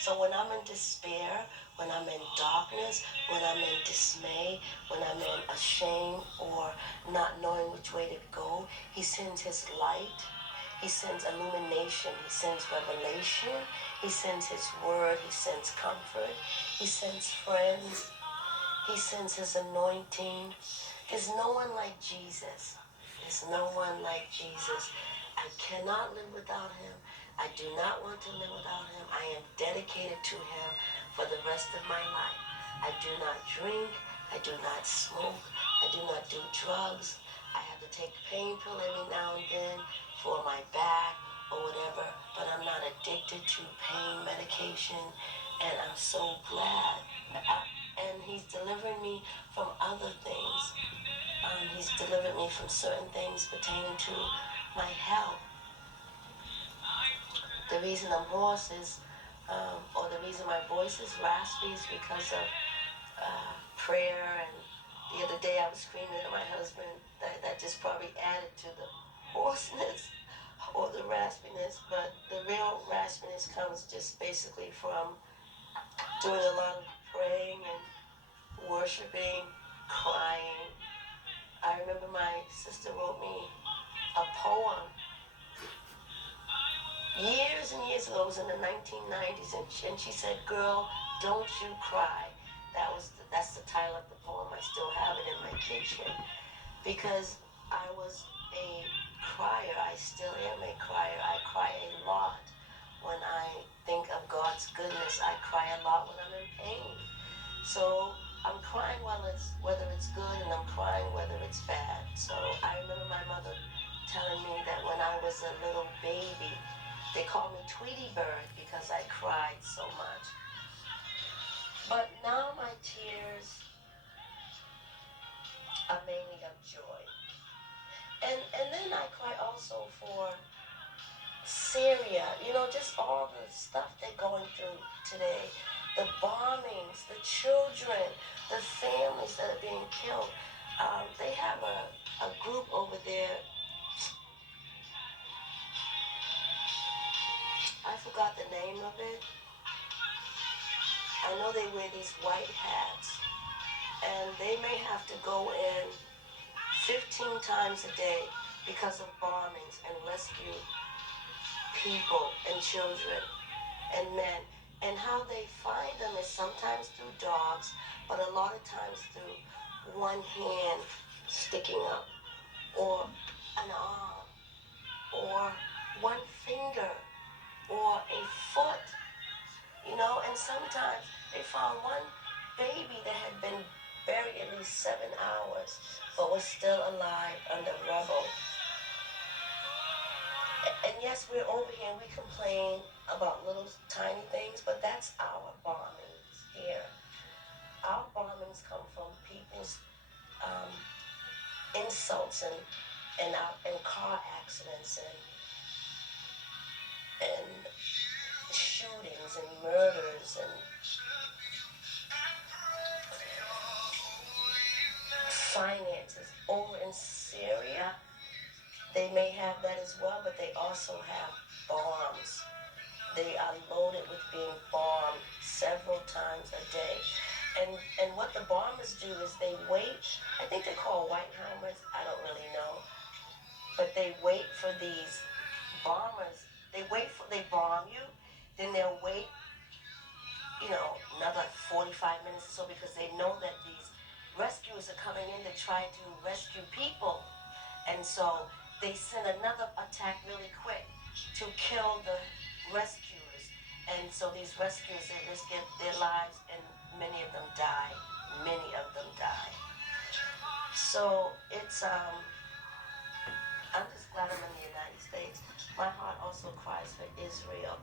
So when I'm in despair, when I'm in darkness, when I'm in dismay, when I'm in a shame or not knowing which way to go, he sends his light. He sends illumination. He sends revelation. He sends his word. He sends comfort. He sends friends. He sends his anointing. There's no one like Jesus. There's no one like Jesus. I cannot live without him. I do not want to live without him. I am dedicated to him for the rest of my life. I do not drink. I do not smoke. I do not do drugs. I have to take a pain pill every now and then for my back or whatever, but I'm not addicted to pain medication, and I'm so glad. And he's delivering me from other things. He's delivered me from certain things pertaining to my health. The reason I'm hoarse is, or the reason my voice is raspy is because of prayer. And the other day I was screaming at my husband. That just probably added to the hoarseness or the raspiness. But the real raspiness comes just basically from doing a lot of praying and worshiping, crying. I remember my sister wrote me a poem years and years ago. It was in the 1990s, and she said, "Girl, don't you cry." That's the title of the poem. I still have it in my kitchen because I was a crier. I still am a crier. I cry a lot when I think of God's goodness. I cry a lot when I'm in pain. So I'm crying whether it's good, and I'm crying whether it's bad. So I remember my mother telling me that when I was a little baby, they called me Tweety Bird because I cried so much. But now my tears are mainly of joy. And then I cry also for Syria, just all the stuff they're going through today. The bombings, the children, the families that are being killed. They have a group over there. I forgot the name of it. I know they wear these white hats, and they may have to go in 15 times a day because of bombings and rescue people and children and men. And how they find them is sometimes through dogs, but a lot of times through one hand sticking up, or an arm, or one finger, or a foot, and sometimes they found one baby that had been buried at least 7 hours, but was still alive under rubble. And yes, we're over here and we complain about little tiny things, but that's our bombings here. Our bombings come from people's um, insults and car accidents and shootings and murders and finances. Over in Syria, they may have that as well, but they also have bombs. They are loaded with being bombed several times a day. And what the bombers do is they wait. I think they're called white helmets. I don't really know. But they wait for these bombers. They bomb you, then they'll wait, another 45 minutes or so, because they know that these rescuers are coming in to try to rescue people. And so they send another attack really quick to kill the rescuers. And so these rescuers, they risk their lives, and many of them die. Many of them die. So I'm just glad I'm in the United States. My heart also cries for Israel.